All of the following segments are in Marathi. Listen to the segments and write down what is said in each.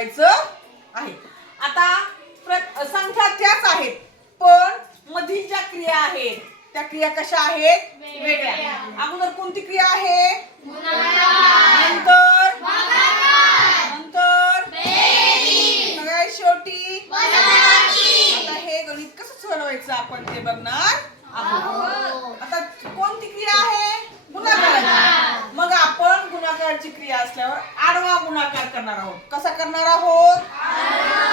सोडवायचं आहे. आता संख्या त्याच आहेत पण मधील ज्या क्रिया आहेत त्या क्रिया कशा आहेत? वेगळ्या. अगोदर कोणती क्रिया आहे? नंतर सगळ्यात शेवटी. आता हे गणित कसं सोडवायचं आपण ते बघणार आहोत. आता कोणती क्रिया आहे? गुणाकाराची. मग आपण गुणाकाराची क्रिया असल्यावर आडवा गुणाकार करणार आहोत. कसा करणार आहोत?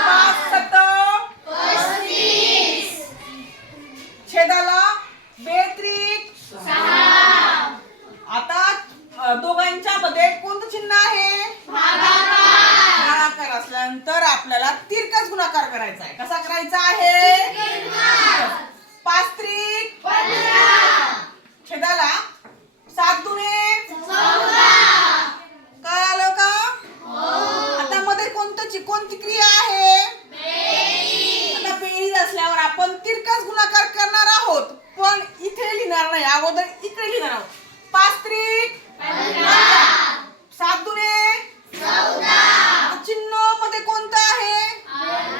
5 7 35 छेदाला बेत्रिक 6. आता दोघांच्या मध्ये कोणतं चिन्ह आहे? भागाकार असल्यानंतर आपल्याला तिरकस गुणाकार करायचा आहे. कसा करायचा आहे? 5 त्रिक 15 छेदाला 7 दुने 14. काय आलं का? आता मध्ये कोणती क्रिया आहे? आता बेरीज असल्यावर आपण तिरकस गुणाकार करणार आहोत पण इथे लिहिणार नाही, अगोदर इकडे लिहिणार आहोत. 5 त्रिक 15 7 दुने 14. चिन्ह मध्ये कोणतं आहे?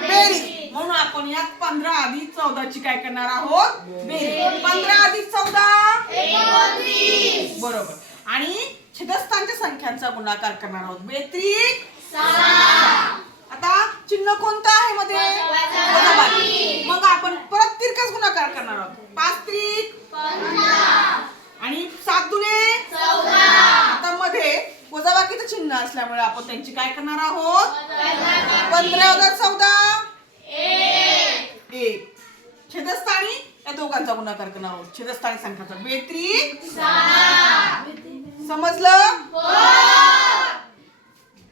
बेरीज. म्हणून आपण या 15 अधिक 14 ची काय करणार आहोत? बेरीज. 15 अधिक 14 29. बरोबर. आणि छेदस्थानच्या संख्यांचा गुणाकार करणार आहोत. बेत्रिक 6. आता चिन्ह कोणतं आहे मध्ये? वजाबाकी. मग आपण परत तिरकस गुणाकार करणार आहोत. 5 त्रिक 15 आणि 7 दुने 14. आता मध्ये वजाबाकीचं चिन्ह असल्यामुळे आपण त्यांची काय करणार आहोत? 15 + 14 1. छेदस्थानी या दोघांचा गुणाकार करणार आहोत. छेदस्थानी संख्याचा बेत्रिक 6. समजलं?